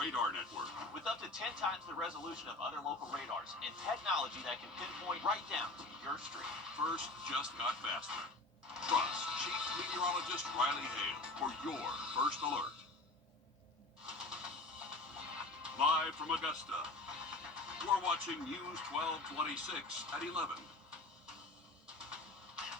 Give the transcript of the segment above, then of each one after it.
radar network. With up to 10 times the resolution of other local radars and technology that can pinpoint right down to your street. First just got faster. Trust Chief Meteorologist Riley Hale for your first alert. Live from Augusta, you're watching News 1226 at 11.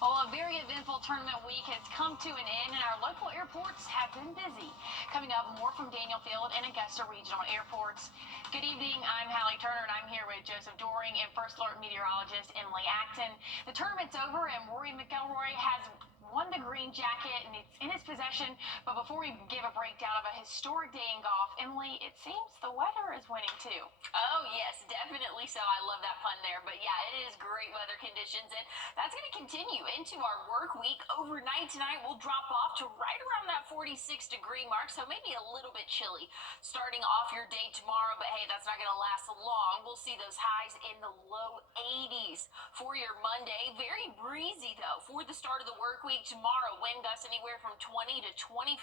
Well, a very eventful tournament week has come to an end, and our local airports have been busy. Coming up, more from Daniel Field and Augusta Regional Airports. Good evening, I'm Hallie Turner, and I'm here with Joseph Doring and First Alert meteorologist Emily Acton. The tournament's over, and Rory McIlroy has won the green jacket, and it's in his possession. But before we give a breakdown of a historic day in golf, Emily, it seems the weather is winning too. Oh, yes, definitely so. I love that pun there. But yeah, it is great weather conditions, and that's going to continue into our work week. Overnight tonight, we'll drop off to right around that 46-degree mark, so maybe a little bit chilly starting off your day tomorrow. But hey, that's not going to last long. We'll see those highs in the low 80s for your Monday. Very breezy, though, for the start of the work week. Tomorrow, wind gusts anywhere from 20 to 25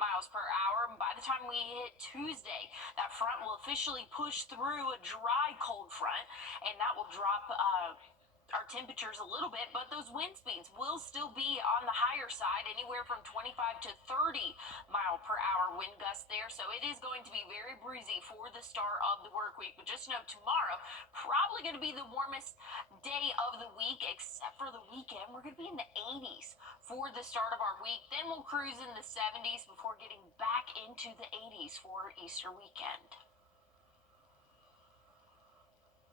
miles per hour. And by the time we hit Tuesday, that front will officially push through a dry cold front, and that will drop our temperatures a little bit, but those wind speeds will still be on the higher side, anywhere from 25 to 30 mile per hour wind gusts there. So it is going to be very breezy for the start of the work week. But just know tomorrow, probably going to be the warmest day of the week, except for the weekend. We're going to be in the 80s for the start of our week. Then we'll cruise in the 70s before getting back into the 80s for Easter weekend.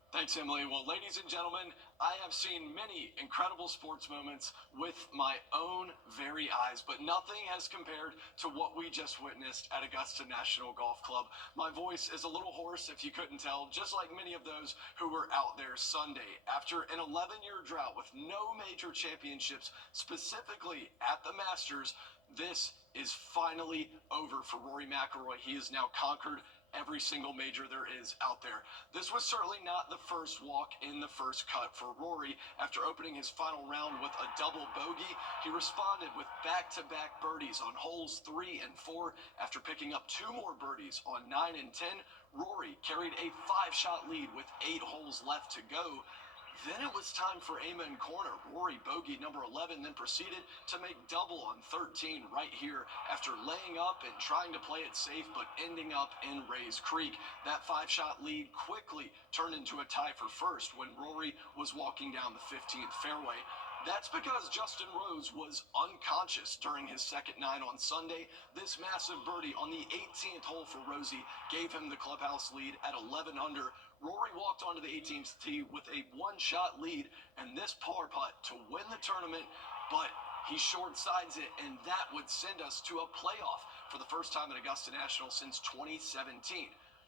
Thanks, Emily. Well, ladies and gentlemen, I have seen many incredible sports moments with my own very eyes, but nothing has compared to what we just witnessed at Augusta National Golf Club. My voice is a little hoarse, if you couldn't tell, just like many of those who were out there Sunday. After an 11-year drought with no major championships, specifically at the Masters, this is finally over for Rory McIlroy. He has now conquered every single major there is out there. This was certainly not the first walk in the first cut for Rory. After opening his final round with a double bogey, he responded with back-to-back birdies on holes 3 and 4. After picking up 2 more birdies on 9 and 10, Rory carried a 5-shot lead with 8 holes left to go. Then it was time for Amen Corner. Rory bogeyed number 11, then proceeded to make double on 13 right here after laying up and trying to play it safe, but ending up in Rays Creek. That 5-shot lead quickly turned into a tie for first when Rory was walking down the 15th fairway. That's because Justin Rose was unconscious during his second 9 on Sunday. This massive birdie on the 18th hole for Rosie gave him the clubhouse lead at 11 under. Rory walked onto the 18th tee with a 1-shot lead and this par putt to win the tournament, but he short-sides it, and that would send us to a playoff for the first time at Augusta National since 2017.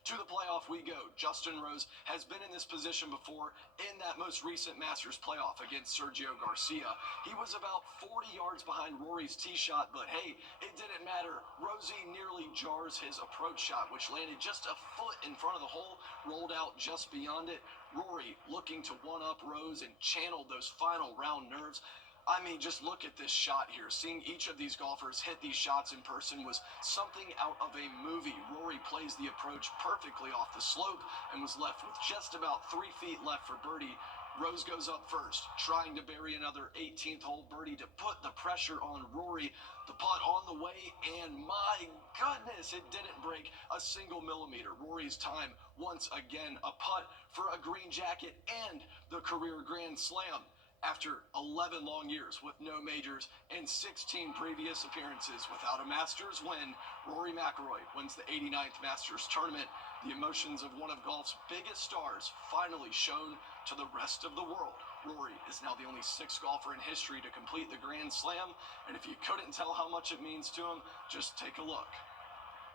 To the playoff we go. Justin Rose has been in this position before in that most recent Masters playoff against Sergio Garcia. He was about 40 yards behind Rory's tee shot, but hey, it didn't matter. Rosie nearly jars his approach shot, which landed just a foot in front of the hole, rolled out just beyond it. Rory looking to one-up Rose and channeled those final round nerves. I mean, just look at this shot here. Seeing each of these golfers hit these shots in person was something out of a movie. Rory plays the approach perfectly off the slope and was left with just about 3 feet left for birdie. Rose goes up first, trying to bury another 18th hole birdie to put the pressure on Rory. The putt on the way, and my goodness, it didn't break a single millimeter. Rory's time, once again, a putt for a green jacket and the career Grand Slam. After 11 long years with no majors and 16 previous appearances without a Masters win, Rory McIlroy wins the 89th Masters tournament. The emotions of one of golf's biggest stars finally shown to the rest of the world. Rory is now the only 6th golfer in history to complete the Grand Slam, and if you couldn't tell how much it means to him, just take a look.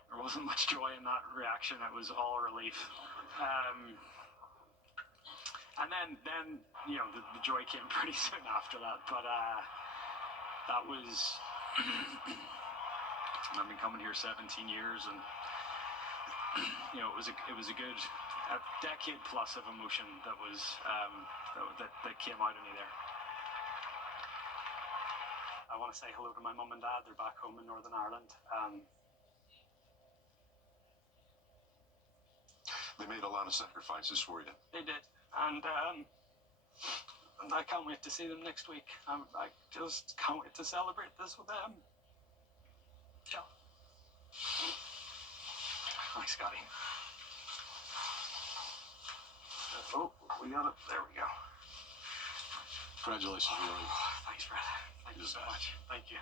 There wasn't much joy in that reaction. It was all relief. And then you know, the joy came pretty soon after that. But that was, I've been coming here 17 years, and you know, it was a good decade plus of emotion that was that came out of me there. I want to say hello to my mum and dad. They're back home in Northern Ireland. made a lot of sacrifices for you. They did, and I can't wait to see them next week. I just can't wait to celebrate this with them. Joe. Thanks, Scotty. Oh, we got it. There we go. Congratulations, Rory. Thanks, Brad. Thank you so much. Thank you.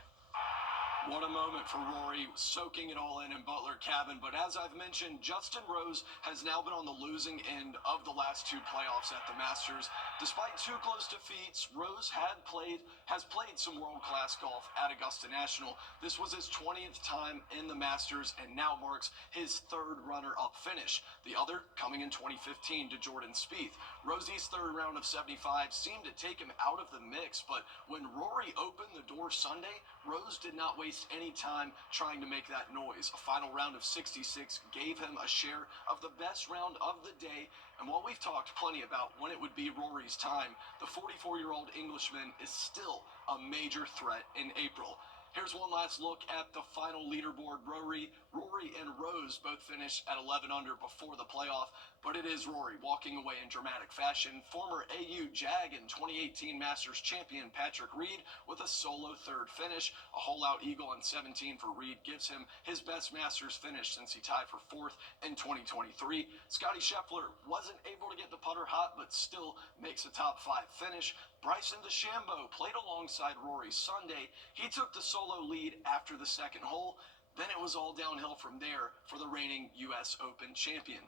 What a moment for Rory, soaking it all in Butler cabin. But as I've mentioned, Justin Rose has now been on the losing end of the last two playoffs at the Masters. Despite two close defeats, Rose has played some world-class golf at Augusta National. This was his 20th time in the Masters and now marks his third runner-up finish. The other coming in 2015 to Jordan Spieth. Rosie's third round of 75 seemed to take him out of the mix, but when Rory opened the door Sunday, Rose did not waste any time trying to make that noise. A final round of 66 gave him a share of the best round of the day, and while we've talked plenty about when it would be Rory's time, the 44-year-old Englishman is still a major threat in April. Here's one last look at the final leaderboard. Rory and Rose both finished at 11 under before the playoff, but it is Rory walking away in dramatic fashion. Former AU Jag and 2018 Masters champion Patrick Reed with a solo third finish. A hole-out eagle on 17 for Reed gives him his best Masters finish since he tied for fourth in 2023. Scotty Scheffler wasn't able to get the putter hot, but still makes a top five finish. Bryson DeChambeau played alongside Rory Sunday. He took the solo lead after the second hole. Then it was all downhill from there for the reigning U.S. Open champion.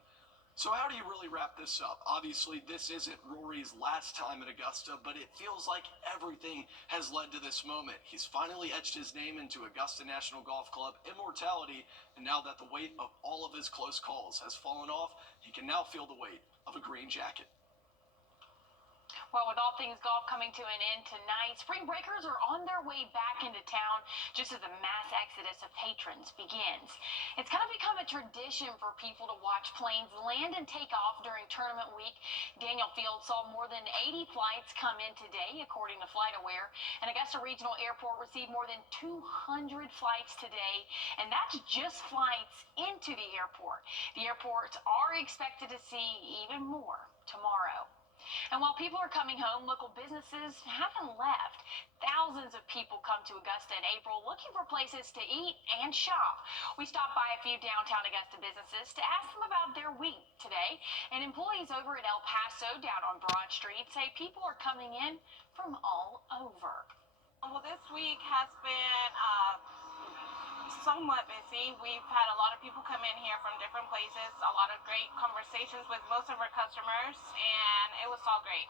So how do you really wrap this up? Obviously, this isn't Rory's last time at Augusta, but it feels like everything has led to this moment. He's finally etched his name into Augusta National Golf Club immortality, and now that the weight of all of his close calls has fallen off, he can now feel the weight of a green jacket. Well, with all things golf coming to an end tonight, spring breakers are on their way back into town just as the mass exodus of patrons begins. It's kind of become a tradition for people to watch planes land and take off during tournament week. Daniel Field saw more than 80 flights come in today, according to FlightAware, and Augusta Regional Airport received more than 200 flights today, and that's just flights into the airport. The airports are expected to see even more tomorrow. And while people are coming home, local businesses haven't left. Thousands of people come to Augusta in April looking for places to eat and shop. We stopped by a few downtown Augusta businesses to ask them about their week today. And employees over at El Paso down on Broad Street say people are coming in from all over. Well, this week has been somewhat busy. We've had a lot of people come in here from different places, a lot of great conversations with most of our customers, and it was all great.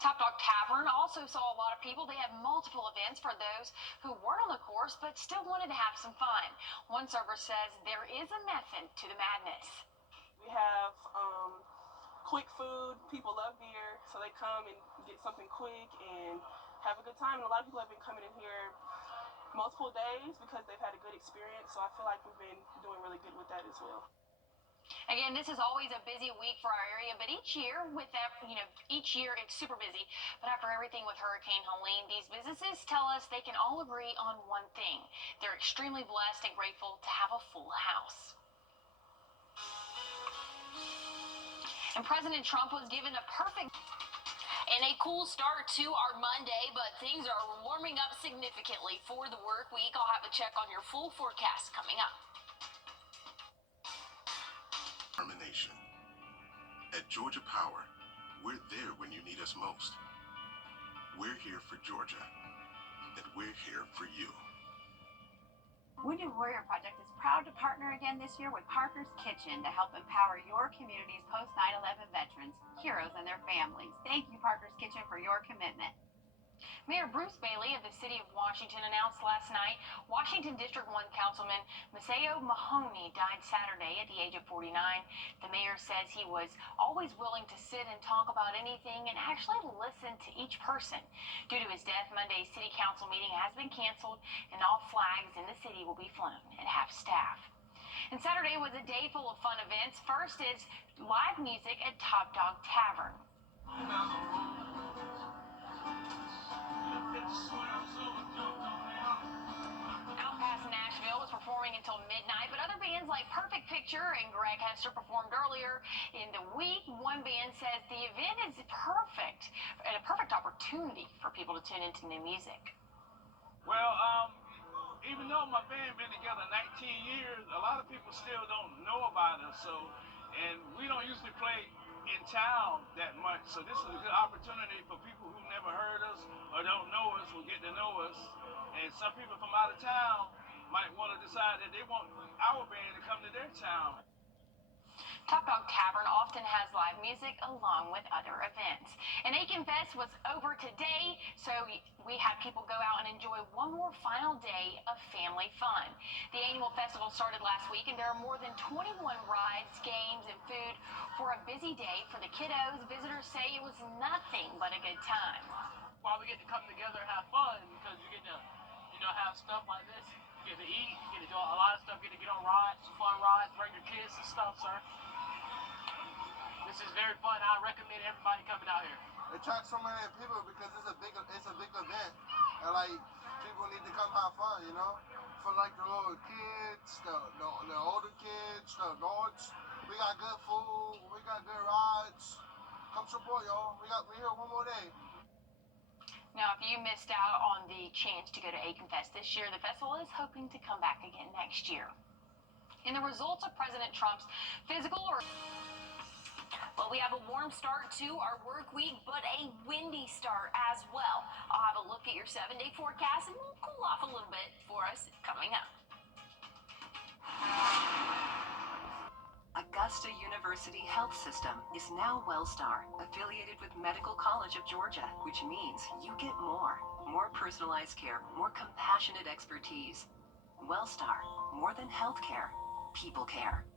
Top Dog Tavern also saw a lot of people. They have multiple events for those who weren't on the course but still wanted to have some fun. One server says there is a method to the madness. We have quick food. People love beer, so they come and get something quick and have a good time. And a lot of people have been coming in here multiple days because they've had a good experience, so I feel like we've been doing really good with that as well. Again, this is always a busy week for our area, but each year it's super busy. But after everything with Hurricane Helene, these businesses tell us they can all agree on one thing. They're extremely blessed and grateful to have a full house. And President Trump was given a perfect And a cool start to our Monday, but things are warming up significantly for the work week. I'll have a check on your full forecast coming up. Determination. At Georgia Power, we're there when you need us most. We're here for Georgia, and we're here for you. Wounded Warrior Project is proud to partner again this year with Parker's Kitchen to help empower your community's post 9/11 veterans, heroes, and their families. Thank you, Parker's Kitchen, for your commitment. Mayor Bruce Bailey of the city of Washington announced last night Washington District 1 Councilman Maceo Mahoney died Saturday at the age of 49. The mayor says he was always willing to sit and talk about anything and actually listen to each person. Due to his death, Monday's city council meeting has been canceled and all flags in the city will be flown at half staff. And Saturday was a day full of fun events. First is live music at Top Dog Tavern. Out past Nashville, Daniel was performing until midnight, but other bands like Perfect Picture and Greg Hester performed earlier in the week. One band says the event is perfect and a perfect opportunity for people to tune into new music. Well, even though my band been together 19 years, a lot of people still don't know about us. So, and we don't usually play in town that much. So this is a good opportunity for people who never heard us or don't know us will get to know us. And some people from out of town might want to decide that they want our band to come to their town. Top Dog Tavern often has live music along with other events. And Aiken Fest was over today, so we had people go out and enjoy one more final day of family fun. The annual festival started last week, and there are more than 21 rides, games, and food for a busy day for the kiddos. Visitors say it was nothing but a good time. While we get to come together and have fun, because you get to, have stuff like this. You get to eat, you get to do a lot of stuff, you get to get on rides, fun rides, bring your kids and stuff, sir. This is very fun. I recommend everybody coming out here. It attracts so many people because it's a big event, and like people need to come have fun, For like the little kids, the older kids, the adults. We got good food, we got good rides. Come support, y'all. We're here one more day. Now, if you missed out on the chance to go to Aiken Fest this year, the festival is hoping to come back again next year. In the results of President Trump's physical or... Well, we have a warm start to our work week, but a windy start as well. I'll have a look at your 7-day forecast, and we'll cool off a little bit for us coming up. Augusta University Health System is now WellStar, affiliated with Medical College of Georgia, which means you get more personalized care, more compassionate expertise. WellStar, more than healthcare, people care.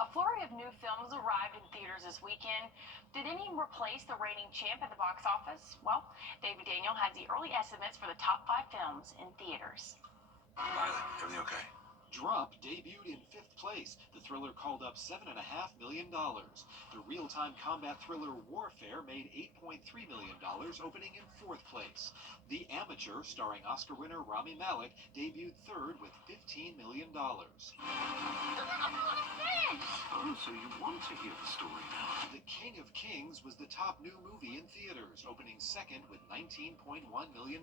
A flurry of new films arrived in theaters this weekend. Did any replace the reigning champ at the box office? Well, David Daniel has the early estimates for the top 5 films in theaters. Riley, everything okay? Drop debuted in 5th place. The thriller called up $7.5 million. The real-time combat thriller Warfare made $8.3 million, opening in 4th place. The Amateur, starring Oscar winner Rami Malek, debuted 3rd with $15 million. Oh, so you want to hear the story now? The King of Kings was the top new movie in theaters, opening 2nd with $19.1 million.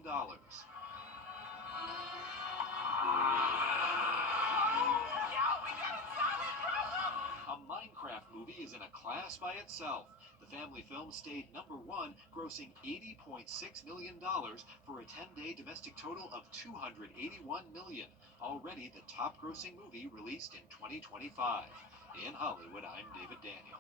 A Minecraft movie is in a class by itself. The family film stayed number 1, grossing $80.6 million for a 10-day domestic total of $281 million. Already the top-grossing movie released in 2025. In Hollywood, I'm David Daniel.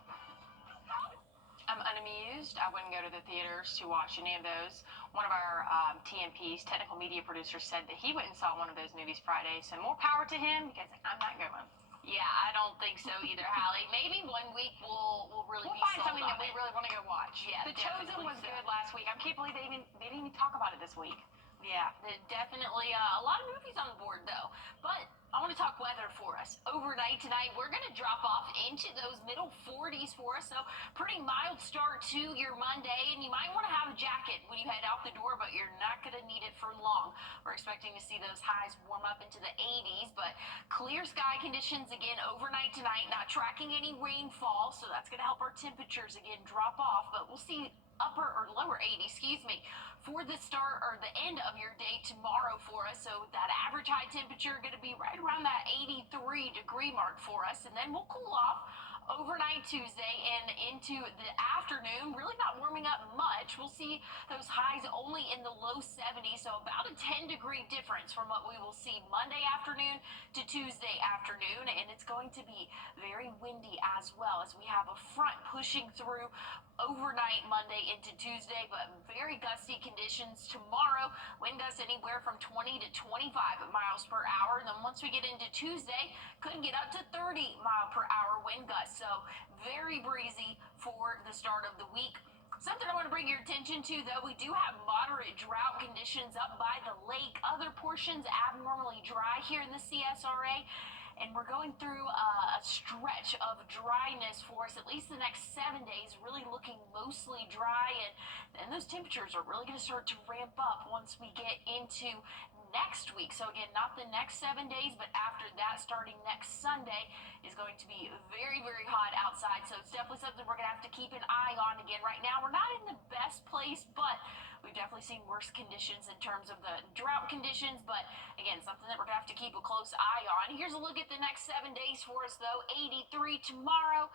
I'm unamused. I wouldn't go to the theaters to watch any of those. One of our TMP's technical media producers said that he went and saw one of those movies Friday, so more power to him because I'm not going. Yeah, I don't think so either, Hallie. Maybe one week we'll really be find sold something on that we it. really want to go watch. Yeah, The Chosen was good last week. I can't believe they didn't even talk about it this week. Yeah, definitely a lot of movies on the board, though. But I want to talk weather for us. Overnight tonight, we're going to drop off into those middle 40s for us. So pretty mild start to your Monday. And you might want to have a jacket when you head out the door, but you're not going to need it for long. We're expecting to see those highs warm up into the 80s. But clear sky conditions again overnight tonight. Not tracking any rainfall. So that's going to help our temperatures again drop off. But we'll see upper or lower 80s, for the start or the end of your day tomorrow for us. So that average high temperature going to be right around that 83-degree mark for us. And then we'll cool off overnight Tuesday and into the afternoon. Really not warming up much. We'll see those highs only in the low 70s. So about a 10-degree difference from what we will see Monday afternoon to Tuesday afternoon. And it's going to be very windy as well as we have a front pushing through overnight Monday into Tuesday, but very gusty conditions tomorrow. Wind gusts anywhere from 20 to 25 miles per hour. And then once we get into Tuesday, could get up to 30-mile-per-hour wind gusts. So very breezy for the start of the week. Something I want to bring your attention to, though, we do have moderate drought conditions up by the lake. Other portions abnormally dry here in the CSRA. and we're going through a stretch of dryness for us, at least the next 7 days, really looking mostly dry, and then those temperatures are really going to start to ramp up once we get into next week. So again, not the next 7 days, but after that, starting next Sunday, is going to be very, very hot outside. So it's definitely something we're going to have to keep an eye on. Again, right now, we're not in the best place, but we've definitely seen worse conditions in terms of the drought conditions. But again, something that we're going to have to keep a close eye on. Here's a look at the next 7 days for us, though. 83 tomorrow.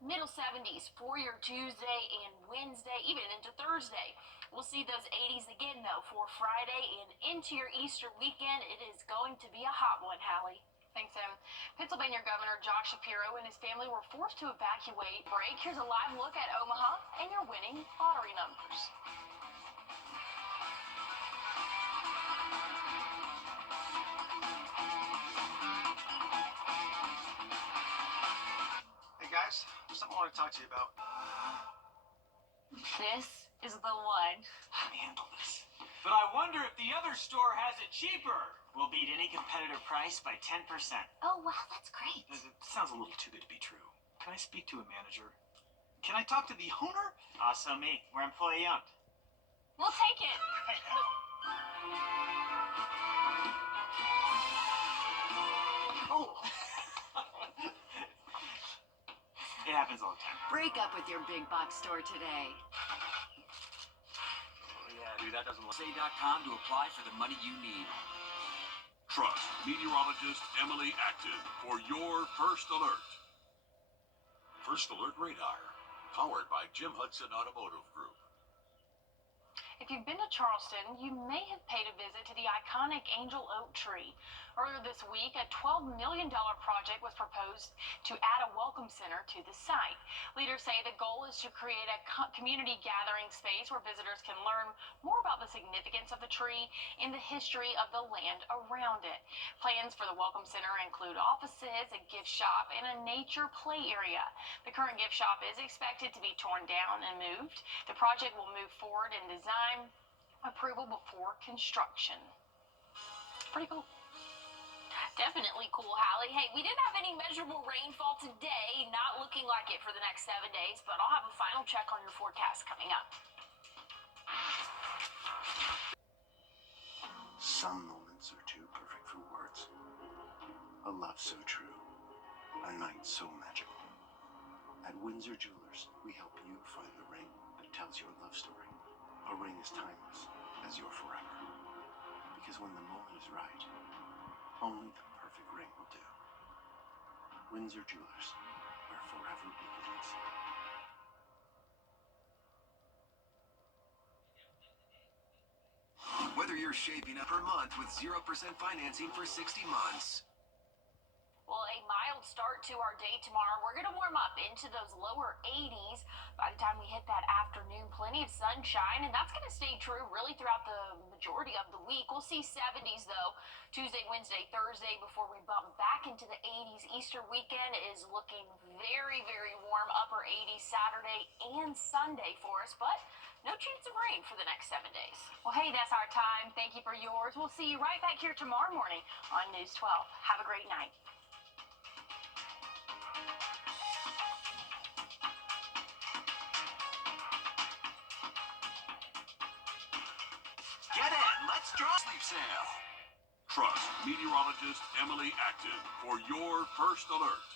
Middle 70s for your Tuesday and Wednesday, even into Thursday. We'll see those 80s again, though, for Friday and into your Easter weekend. It is going to be a hot one, Hallie. Thanks, Em. Pennsylvania Governor Josh Shapiro and his family were forced to evacuate. Break. Here's a live look at Omaha and your winning lottery numbers. Hey guys, there's something I want to talk to you about. This is the one. Let me handle this. But I wonder if the other store has it cheaper. We'll beat any competitive price by 10%. Oh, wow, that's great. It sounds a little too good to be true. Can I speak to a manager? Can I talk to the owner? Also me. We're employee owned. We'll take it. Oh. It happens all the time. Break up with your big box store today. Oh, yeah, dude, that doesn't look... Say.com to apply for the money you need. Trust meteorologist Emily Acton for your first alert. First Alert Radar, powered by Jim Hudson Automotive Group. If you've been to Charleston, you may have paid a visit to the iconic Angel Oak tree. Earlier this week, a $12 million project was proposed to add a welcome center to the site. Leaders say the goal is to create a community gathering space where visitors can learn more about the significance of the tree and the history of the land around it. Plans for the welcome center include offices, a gift shop, and a nature play area. The current gift shop is expected to be torn down and moved. The project will move forward in design approval before construction. Pretty cool. Definitely cool, Hallie. Hey, we didn't have any measurable rainfall today. Not looking like it for the next 7 days, but I'll have a final check on your forecast coming up. Some moments are too perfect for words. A love so true. A night so magical. At Windsor Jewelers, we help you find the ring that tells your love story. A ring as timeless as your forever. Because when the moment is right, only the perfect ring will do. Windsor Jewelers, where forever begins. Whether you're shaping up per month with 0% financing for 60 months. Well, a mild start to our day tomorrow. We're going to warm up into those lower 80s by the time we hit that afternoon. Plenty of sunshine, and that's going to stay true really throughout the majority of the week. We'll see 70s, though, Tuesday, Wednesday, Thursday before we bump back into the 80s. Easter weekend is looking very, very warm, upper 80s Saturday and Sunday for us, but no chance of rain for the next 7 days. Well, hey, that's our time. Thank you for yours. We'll see you right back here tomorrow morning on News 12. Have a great night. Get in, let's draw sleep sale. Trust meteorologist Emily Acton for your first alert.